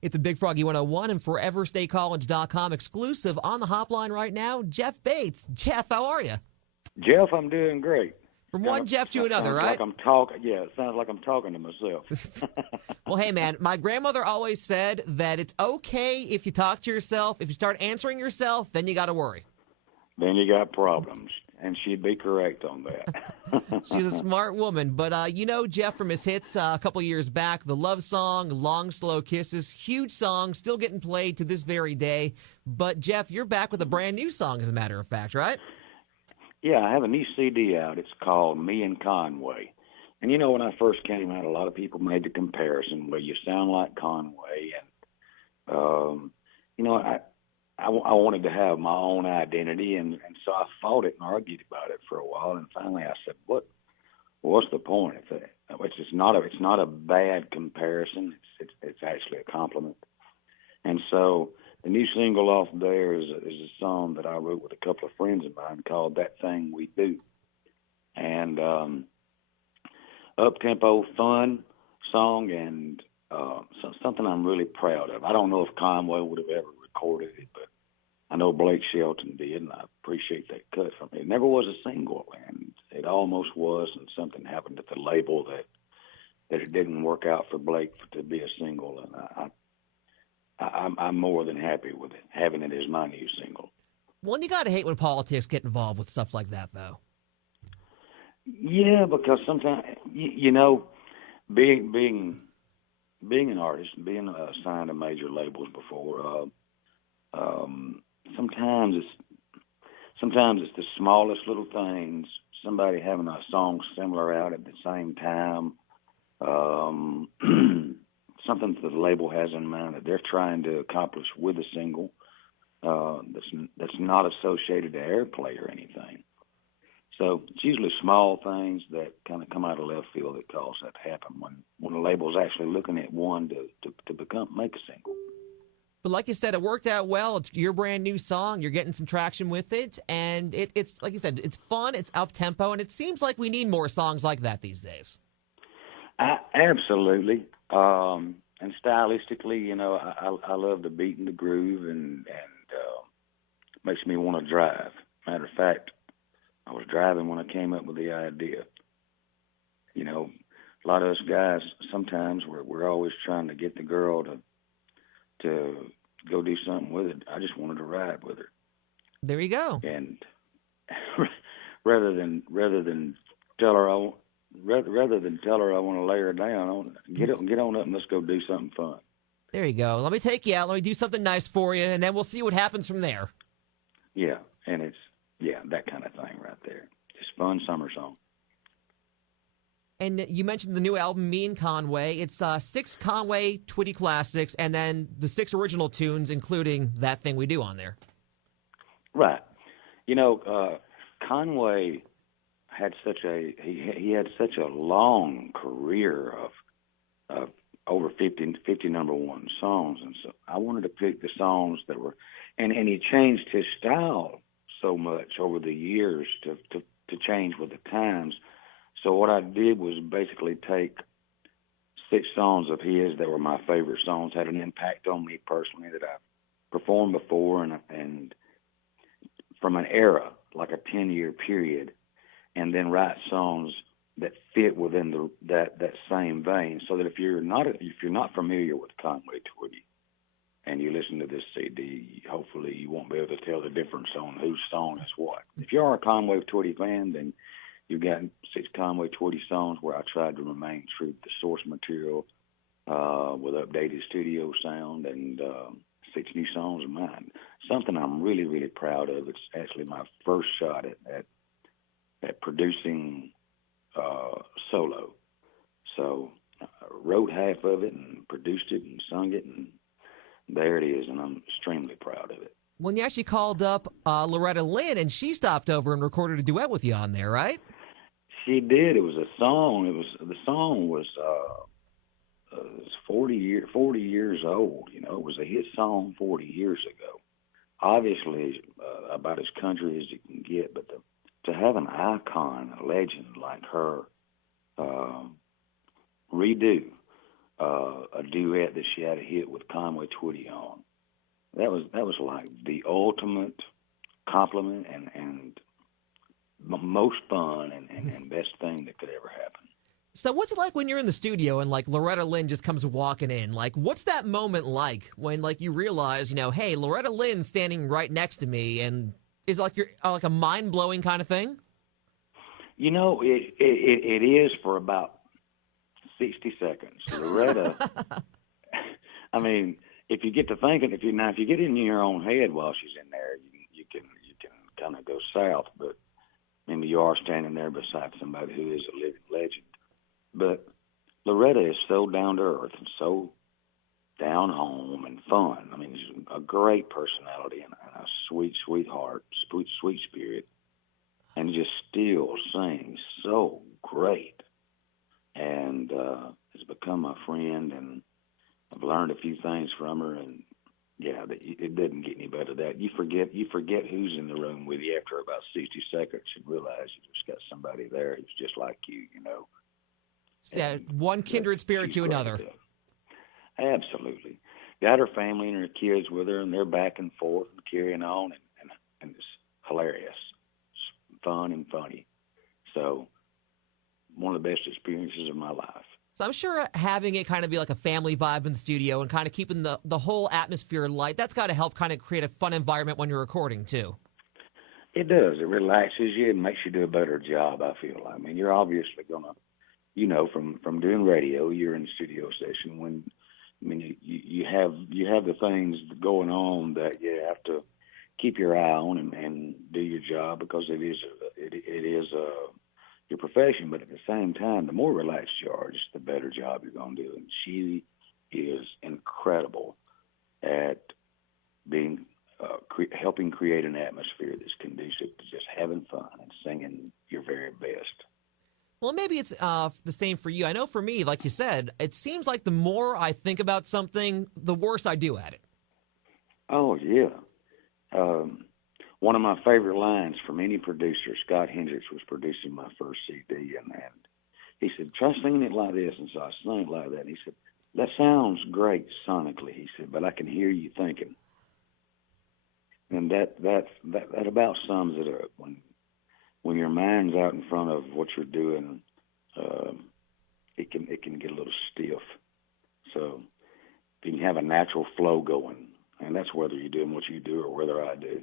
It's a Big Froggy 101 and ForeverStateCollege.com exclusive on the hotline right now. Jeff Bates. Jeff, how are you? Jeff, I'm doing great. From one Jeff to another, right? Like I'm talking. Yeah, it sounds like I'm talking to myself. Well, hey, man, my grandmother always said that it's okay if you talk to yourself. If you start answering yourself, then you got to worry. Then you got problems, and she'd be correct on that. She's a smart woman. But you know Jeff from his hits a couple years back, the love song, Long Slow Kisses, huge song, still getting played to this very day. But, Jeff, you're back with a brand new song, as a matter of fact, right? Yeah, I have a new CD out. It's called Me and Conway. And, you know, when I first came out, a lot of people made the comparison where you sound like Conway. And, you know, I wanted to have my own identity, and so I fought it and argued about it for a while. And finally I said, what's the point? It's not a bad comparison. It's actually a compliment. And so the new single off there is a song that I wrote with a couple of friends of mine called That Thing We Do. And up-tempo, fun song, and something I'm really proud of. I don't know if Conway would have ever recorded it, but I know Blake Shelton did, and I appreciate that cut from it. It never was a single, and it almost was, and something happened at the label that it didn't work out for Blake to be a single, and I'm more than happy with it, having it as my new single. Well, you got to hate when politics get involved with stuff like that, though. Yeah, because sometimes, you know, being an artist, being signed to major labels before, sometimes it's the smallest little things. Somebody having a song similar out at the same time. Something that the label has in mind that they're trying to accomplish with a single that's not associated to airplay or anything. So it's usually small things that kind of come out of left field that cause that to happen when the label's actually looking at one to make a single. But like you said, it worked out well. It's your brand new song. You're getting some traction with it. And it's like you said, it's fun, it's up-tempo, and it seems like we need more songs like that these days. Absolutely. And stylistically, you know, I love the beat and the groove, and makes me want to drive. Matter of fact, I was driving when I came up with the idea. You know, a lot of us guys, sometimes we're always trying to get the girl to go do something with it. I just wanted to ride with her. There you go. And rather than tell her I want to lay her down, get on up and let's go do something fun. There you go. Let me take you out. Let me do something nice for you, and then we'll see what happens from there. Yeah, and it's that kind of thing right there. Just fun summer song. And you mentioned the new album, Me and Conway. It's 6 Conway Twitty classics, and then the 6 original tunes, including That Thing We Do on there. Right. You know, Conway had he had such a long career of over 50 number one songs, and so I wanted to pick the songs that were, and he changed his style so much over the years to change with the times. So what I did was basically take 6 songs of his that were my favorite songs, had an impact on me personally, that I've performed before, and from an era, like a 10-year period, and then write songs that fit within that same vein, so that if you're not familiar with Conway Twitty and you listen to this CD, hopefully you won't be able to tell the difference on whose song is what. If you are a Conway Twitty fan, then you've got 6 Conway Twitty songs where I tried to remain true to the source material with updated studio sound, and 6 new songs of mine. Something I'm really, really proud of. It's actually my first shot at producing solo. So I wrote half of it and produced it and sung it, and there it is, and I'm extremely proud of it. When you actually called up Loretta Lynn, and she stopped over and recorded a duet with you on there, right? She did. It was a song. The song was 40 years old. You know, it was a hit song 40 years ago. Obviously, about as country as you can get, but to have an icon, a legend like her, redo a duet that she had a hit with Conway Twitty on. That was like the ultimate compliment and most fun and best thing that could ever happen. So what's it like when you're in the studio and like Loretta Lynn just comes walking in? Like, what's that moment like when like you realize, hey, Loretta Lynn's standing right next to me, and is like you're like a mind blowing kind of thing? It is for about 60 seconds. Loretta, I mean, if you get to thinking, if you get in your own head while she's in there, you can kind of go south. But maybe you are standing there beside somebody who is a living legend. But Loretta is so down to earth and so down home and fun. I mean, she's a great personality and a sweet heart, sweet spirit, and just still sings so great. And has become my friend, and I've learned a few things from her. And yeah, it doesn't get any better than that. You forget who's in the room with you after about 60 seconds, and realize you just got somebody there who's just like you. Yeah, one kindred spirit to another. Absolutely. Got her family and her kids with her, and they're back and forth and carrying on, and it's hilarious. It's fun and funny. So one of the best experiences of my life. So I'm sure having it kind of be like a family vibe in the studio and kind of keeping the whole atmosphere light, that's got to help kind of create a fun environment when you're recording too. It does. It relaxes you and makes you do a better job, I feel. I mean, you're obviously going to, from doing radio, you're in the studio session when, you have the things going on that you have to keep your eye on and do your job, because it is your profession. But at the same time, the more relaxed you are, just the better job you're going to do. And she is incredible at being helping create an atmosphere that's conducive to just having fun and singing your very best. Well, maybe it's the same for you. I know for me, like you said, it seems like the more I think about something, the worse I do at it. Oh, yeah. One of my favorite lines from any producer, Scott Hendricks was producing my first CD, and he said, try singing it like this. And so I sang it like that. And he said, that sounds great sonically, he said, but I can hear you thinking. And that about sums it up. When your mind's out in front of what you're doing, it can get a little stiff. So if you can have a natural flow going, and that's whether you're doing what you do or whether I do.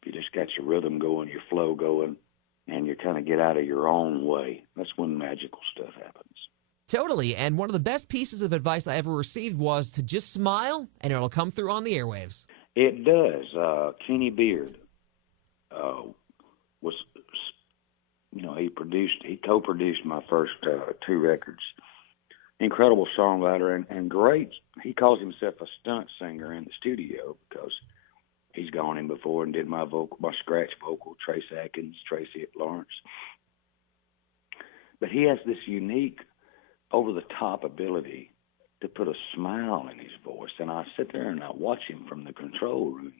If you just got your rhythm going, your flow going, and you kind of get out of your own way, that's when magical stuff happens. Totally. And one of the best pieces of advice I ever received was to just smile, and it'll come through on the airwaves. It does. Kenny Beard was, he co-produced my first two records. Incredible songwriter and great. He calls himself a stunt singer in the studio because he's gone in before and did my scratch vocal, Trace Atkins, Tracy Lawrence. But he has this unique, over-the-top ability to put a smile in his voice. And I sit there and I watch him from the control room.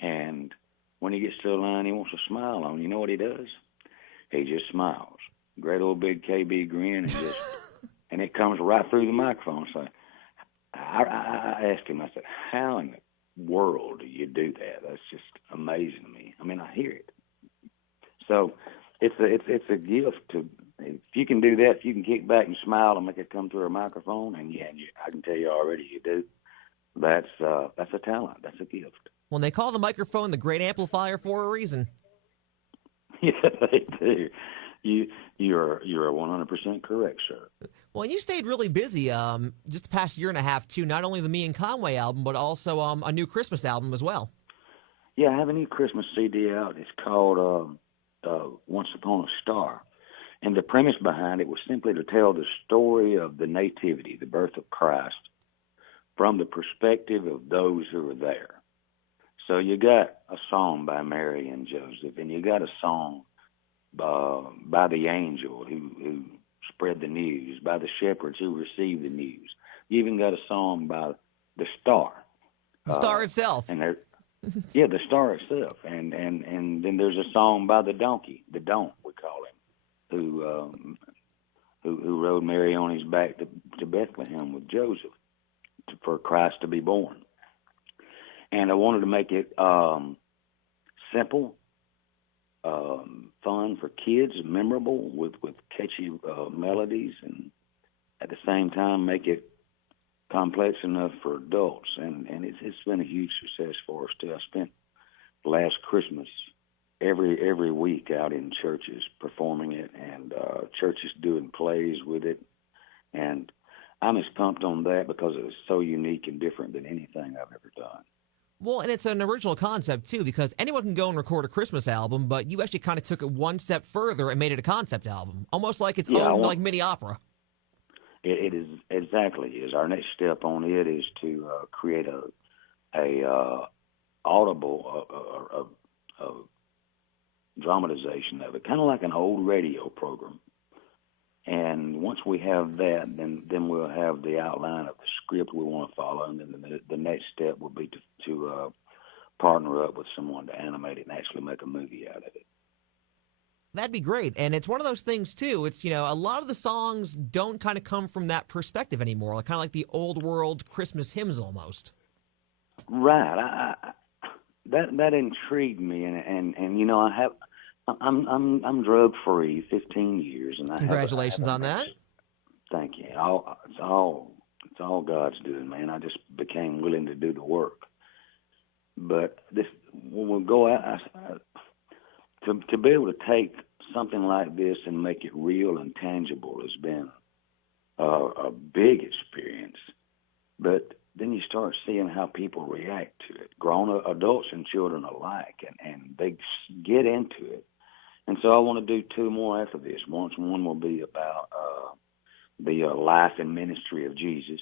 And when he gets to a line he wants to smile on, you know what he does? He just smiles. Great old big KB grin, and just and it comes right through the microphone. So I asked him, I said, how in the world do you do that? That's just amazing to me. I mean, I hear it. So it's a gift to, if you can do that, if you can kick back and smile and make it come through a microphone, and I can tell you already you do. That's a talent. That's a gift. Well, they call the microphone the great amplifier for a reason. Yeah, they do. You're 100% correct, sir. Well, you stayed really busy just the past year and a half, too. Not only the Me and Conway album, but also a new Christmas album as well. Yeah, I have a new Christmas CD out. It's called Once Upon a Star. And the premise behind it was simply to tell the story of the nativity, the birth of Christ, from the perspective of those who were there. So you got a song by Mary and Joseph, and you got a song by the angel who spread the news, by the shepherds who received the news. You even got a song by the star. The star itself. And yeah, the star itself. And then there's a song by the donkey, the donk we call him, who who rode Mary on his back to Bethlehem with Joseph for Christ to be born. And I wanted to make it simple, fun for kids, memorable with catchy melodies, and at the same time make it complex enough for adults. And it's been a huge success for us too. I spent last Christmas every week out in churches performing it, and churches doing plays with it. And I'm as pumped on that because it was so unique and different than anything I've ever done. Well, and it's an original concept, too, because anyone can go and record a Christmas album, but you actually kind of took it one step further and made it a concept album, almost like its own like mini opera. It is exactly is. Our next step on it is to create a audible dramatization of it, kind of like an old radio program. And once we have that, then we'll have the outline of the script we want to follow, and then the next step will be to partner up with someone to animate it and actually make a movie out of it. That'd be great. And it's one of those things, too. It's, a lot of the songs don't kind of come from that perspective anymore, kind of like the old world Christmas hymns almost. Right. That intrigued me, and I'm drug free 15 years, and congratulations on that. Thank you. It's all God's doing, man. I just became willing to do the work. But when we go out, to be able to take something like this and make it real and tangible has been a big experience. But then you start seeing how people react to it, grown adults and children alike, and they get into it. And so I want to do two more after this. One will be about the life and ministry of Jesus.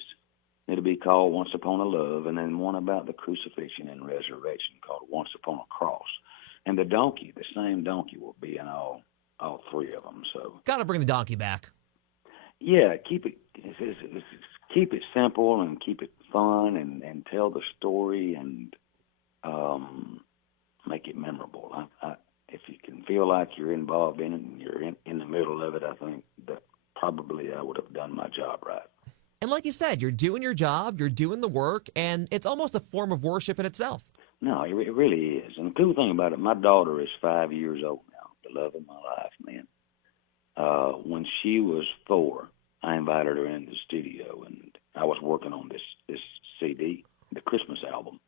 It'll be called Once Upon a Love, and then one about the crucifixion and resurrection called Once Upon a Cross. And the same donkey will be in all three of them. So got to bring the donkey back. Yeah, keep it simple and keep it fun and tell the story and make it memorable. If you can feel like you're involved in it and you're in the middle of it, I think that probably I would have done my job right. And like you said, you're doing your job, you're doing the work, and it's almost a form of worship in itself. No, it really is. And the cool thing about it, my daughter is 5 years old now, the love of my life, man. When she was 4, I invited her into the studio, and I was working on this CD, the Christmas album.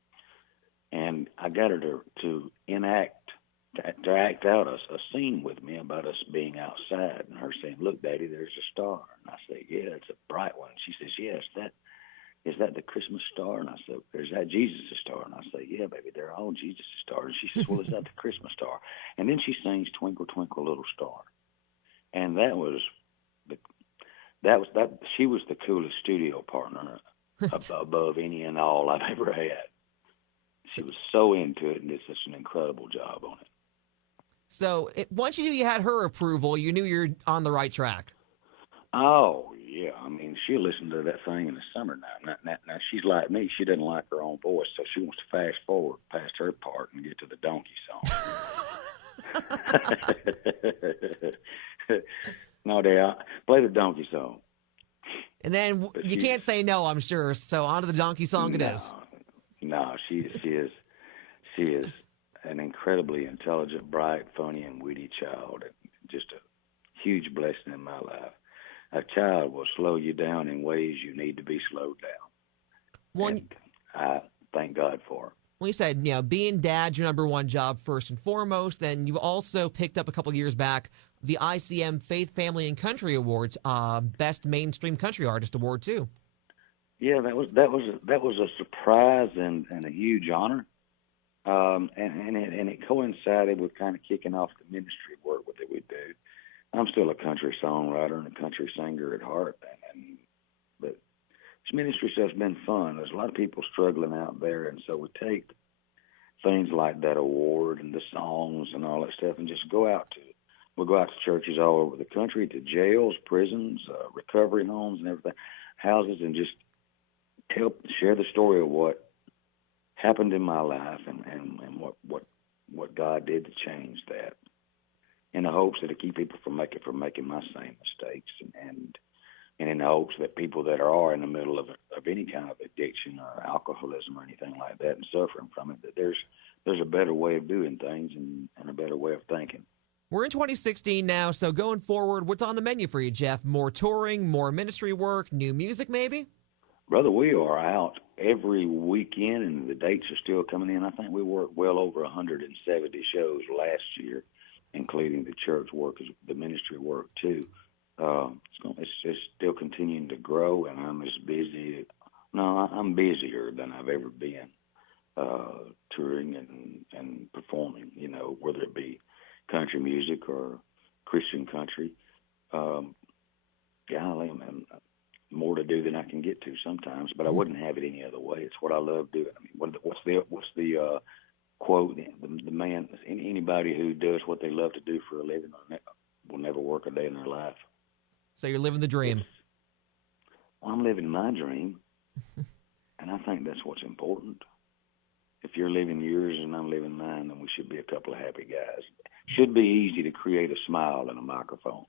And I got her to act out a scene with me about us being outside, and her saying, "Look, Daddy, there's a star." And I say, "Yeah, it's a bright one." She says, "Yes, is that the Christmas star?" And I said, "Is that Jesus' star?" And I say, "Yeah, baby, they're all Jesus' stars." And she says, "Well, is that the Christmas star?" And then she sings "Twinkle, Twinkle, Little Star," and she was the coolest studio partner above any and all I've ever had. She was so into it and did such an incredible job on it. So once you had her approval, you knew you're on the right track. Oh, yeah. I mean, she'll listen to that thing in the summer now. Now, she's like me. She doesn't like her own voice, so she wants to fast forward past her part and get to the donkey song. No, Dad, play the donkey song. And then you can't say no, I'm sure. So on to the donkey song it is. No, she is an incredibly intelligent, bright, funny, and witty child. Just a huge blessing in my life. A child will slow you down in ways you need to be slowed down. And I thank God for her. Well, you said, being dad's your number one job first and foremost, and you also picked up a couple years back the ICM Faith, Family, and Country Awards, Best Mainstream Country Artist Award too. Yeah, that was a surprise and a huge honor, and it coincided with kind of kicking off the ministry work that we do. I'm still a country songwriter and a country singer at heart, but this ministry stuff's been fun. There's a lot of people struggling out there, and so we take things like that award and the songs and all that stuff, and just we'll go out to churches all over the country, to jails, prisons, recovery homes, and everything, houses, and just help share the story of what happened in my life and what God did to change that. in the hopes that to keep people from making my same mistakes, and in the hopes that people that are in the middle of any kind of addiction or alcoholism or anything like that and suffering from it, that there's a better way of doing things and a better way of thinking. We're in 2016 now, so going forward, what's on the menu for you, Jeff? More touring, more ministry work, new music maybe? Brother, we are out every weekend, and the dates are still coming in. I think we worked well over 170 shows last year, including the church work, the ministry work too. It's just still continuing to grow, and I'm as busy. No, I'm busier than I've ever been, touring and performing. You know, whether it be country music or Christian country. Golly, man, more to do than I can get to sometimes, but I wouldn't have it any other way. It's what I love doing. I mean, what's the quote? The man, anybody who does what they love to do for a living will never work a day in their life. So you're living the dream. Well, I'm living my dream, and I think that's what's important. If you're living yours and I'm living mine, then we should be a couple of happy guys. Should be easy to create a smile in a microphone.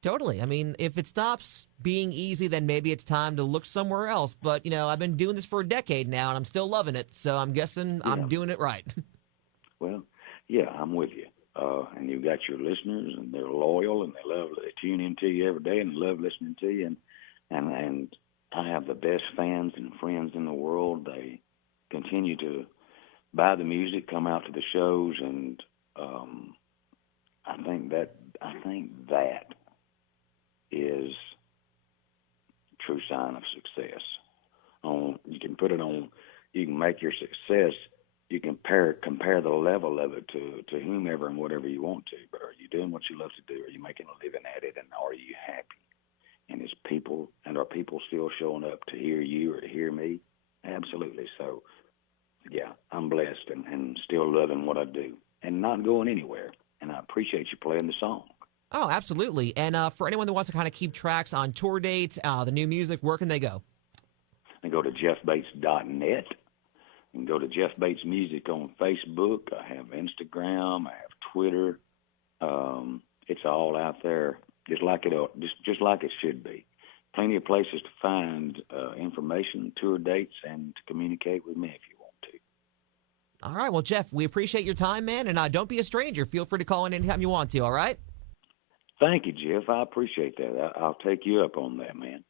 Totally. I mean, if it stops being easy, then maybe it's time to look somewhere else. But, you know, I've been doing this for a decade now, and I'm still loving it. So I'm guessing I'm doing it right. Well, yeah, I'm with you. And you've got your listeners, and they're loyal, and they tune into you every day, and they love listening to you. And I have the best fans and friends in the world. They continue to buy the music, come out to the shows, and I think that is a true sign of success. You can put it on. You can make your success. You can compare the level of it to whomever and whatever you want to. But are you doing what you love to do? Are you making a living at it? And are you happy? And are people still showing up to hear you or to hear me? Absolutely. So, yeah, I'm blessed and still loving what I do and not going anywhere. And I appreciate you playing the song. Oh, absolutely. And for anyone that wants to kind of keep tracks on tour dates, the new music, where can they go? They go to jeffbates.net. You can go to Jeff Bates Music on Facebook. I have Instagram. I have Twitter. It's all out there, just like it should be. Plenty of places to find information, tour dates, and to communicate with me if you want to. All right. Well, Jeff, we appreciate your time, man. And don't be a stranger. Feel free to call in anytime you want to, all right? Thank you, Jeff. I appreciate that. I'll take you up on that, man.